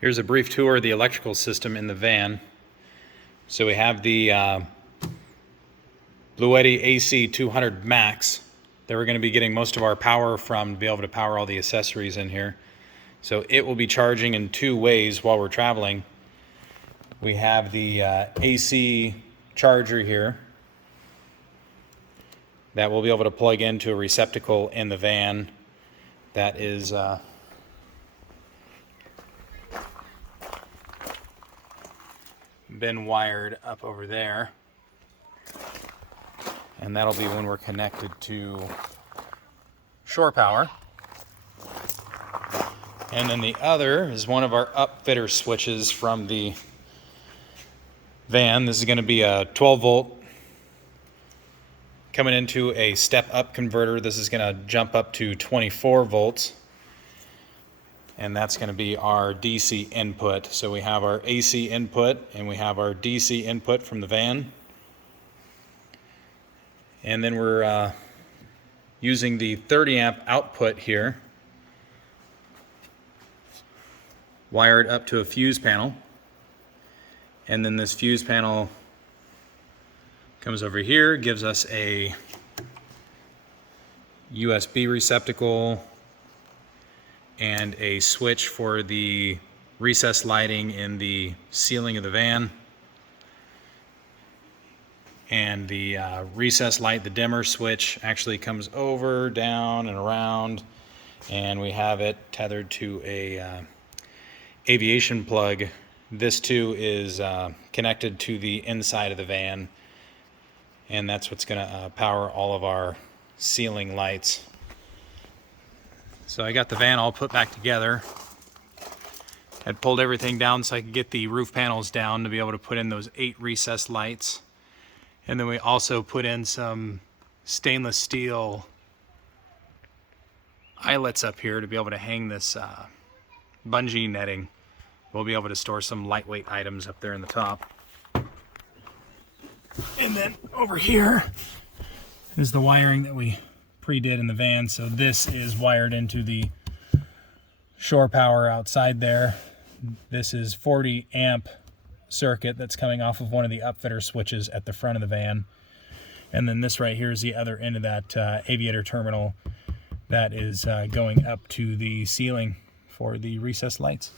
Here's a brief tour of the electrical system in the van. So we have the BLUETTI AC 200 Max that we're going to be getting most of our power from to be able to power all the accessories in here. So it will be charging in two ways while we're traveling. We have the AC charger here that we'll be able to plug into a receptacle in the van that is been wired up over there, and that'll be when we're connected to shore power. And then the other is one of our upfitter switches from the van. This is going to be a 12 volt coming into a step up converter. This is going to jump up to 24 volts. And that's going to be our DC input. So we have our AC input and we have our DC input from the van. And then we're using the 30 amp output here, wired up to a fuse panel. And then this fuse panel comes over here, gives us a USB receptacle and a switch for the recessed lighting in the ceiling of the van. And the recessed light, the dimmer switch, actually comes over, down, and around. And we have it tethered to a aviation plug. This too is connected to the inside of the van. And that's what's going to power all of our ceiling lights. So I got the van all put back together. Had pulled everything down so I could get the roof panels down to be able to put in those 8 recessed lights. And then we also put in some stainless steel eyelets up here to be able to hang this bungee netting. We'll be able to store some lightweight items up there in the top. And then over here is the wiring that we pre-did in the van. So this is wired into the shore power outside there. This is 40 amp circuit that's coming off of one of the upfitter switches at the front of the van. And then this right here is the other end of that aviator terminal that is going up to the ceiling for the recessed lights.